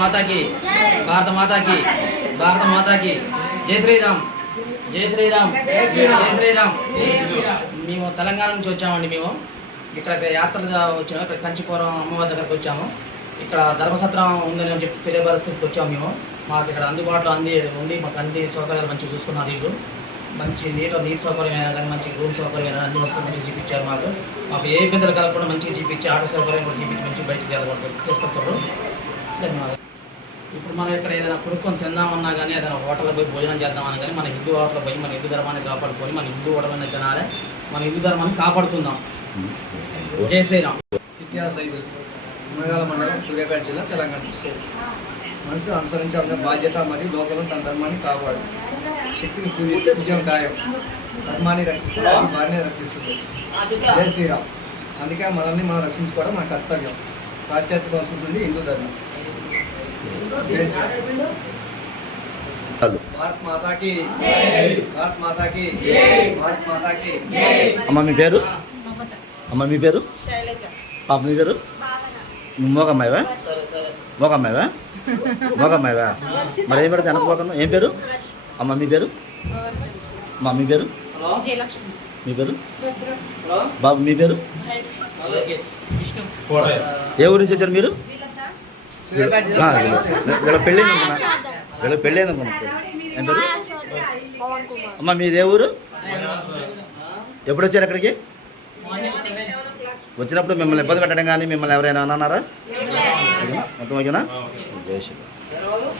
మాతాకి భారత మాతాకి భారత మాతాకి జై శ్రీరామ్ జై శ్రీరామ్ జై శ్రీరామ్. మేము తెలంగాణ నుంచి వచ్చామండి. మేము ఇక్కడ యాత్ర వచ్చాము. ఇక్కడ కంచిపురం అమ్మవారి దగ్గరకు వచ్చాము. ఇక్కడ ధర్మసత్రం ఉందని చెప్పి తెలియపరిస్థితికి వచ్చాము. మేము మాకు ఇక్కడ అందుబాటులో ఉంది. మాకు అన్ని సౌకర్యాలు మంచిగా చూసుకున్నారు. వీళ్ళు మంచి నీటి సౌకర్యం అయినా కానీ మంచి రూమ్ సౌకర్యం అయినా అన్ని వస్తువులు మంచిగా చూపించారు. మాకు ఏ ఇబ్బందులు కలగకుండా మంచిగా చూపించి ఆటో సౌకర్యం కూడా చూపించి మంచిగా బయటికి తీసుకొస్తారు. ధన్యవాదాలు. ఇప్పుడు మనం ఇక్కడ ఏదైనా కొనుక్కొని తిందామన్నా కానీ ఏదైనా హోటల్లో పోయి భోజనం చేద్దామన్నా కానీ మన హిందూ హోటల్లో పోయి మన హిందూ ధర్మాన్ని కాపాడుకొని మన హిందూ హోటల్ని తినాలి. మన హిందూ ధర్మాన్ని కాపాడుకుందాం. జై శ్రీరామ్. మునగాల మండలం, సూర్యాపేట జిల్లా, తెలంగాణ. మనసు అనుసరించాల్సిన బాధ్యత మరియు లోకంలో తన ధర్మాన్ని కాపాడు. శక్తిని పూజిస్తే విజయం ఖాయం. ధర్మాన్ని రక్షిస్తే అది వారిని రక్షిస్తుంది. జై శ్రీరామ్. అందుకే మనల్ని మనం రక్షించుకోవడం మన కర్తవ్యం. పాశ్చాత్య సంస్కృతి నుండి హిందూ ధర్మం. జై శ్రీరామ్. భారత్ మాతాకి భారత్ మాతాకి భారత్ మాతాకి. అమ్మ మీ పేరు? అమ్మ మీ పేరు? పాప మీ పేరు? మోగమ్మాయివా? మోగమ్మాయివా? మోగమ్మాయివా? మరి ఏం పెడితే వెనకపోతున్నావు? ఏం పేరు అమ్మ మీ పేరు? అమ్మ మీ పేరు? మీ పేరు? బాబు మీ పేరు? ఏ ఊరి నుంచి వచ్చారు మీరు? వీళ్ళ పెళ్ళైంది అనుకున్నా. వీళ్ళ పెళ్ళైంది అనుకున్నా. ఏం పేరు? అమ్మ మీది ఏ ఊరు? ఎప్పుడు వచ్చారు అక్కడికి? వచ్చినప్పుడు మిమ్మల్ని ఇబ్బంది పెట్టడం కానీ మిమ్మల్ని ఎవరైనా అన్నారా? మొత్తం ఓకేనా? జై శ్రీరామ్.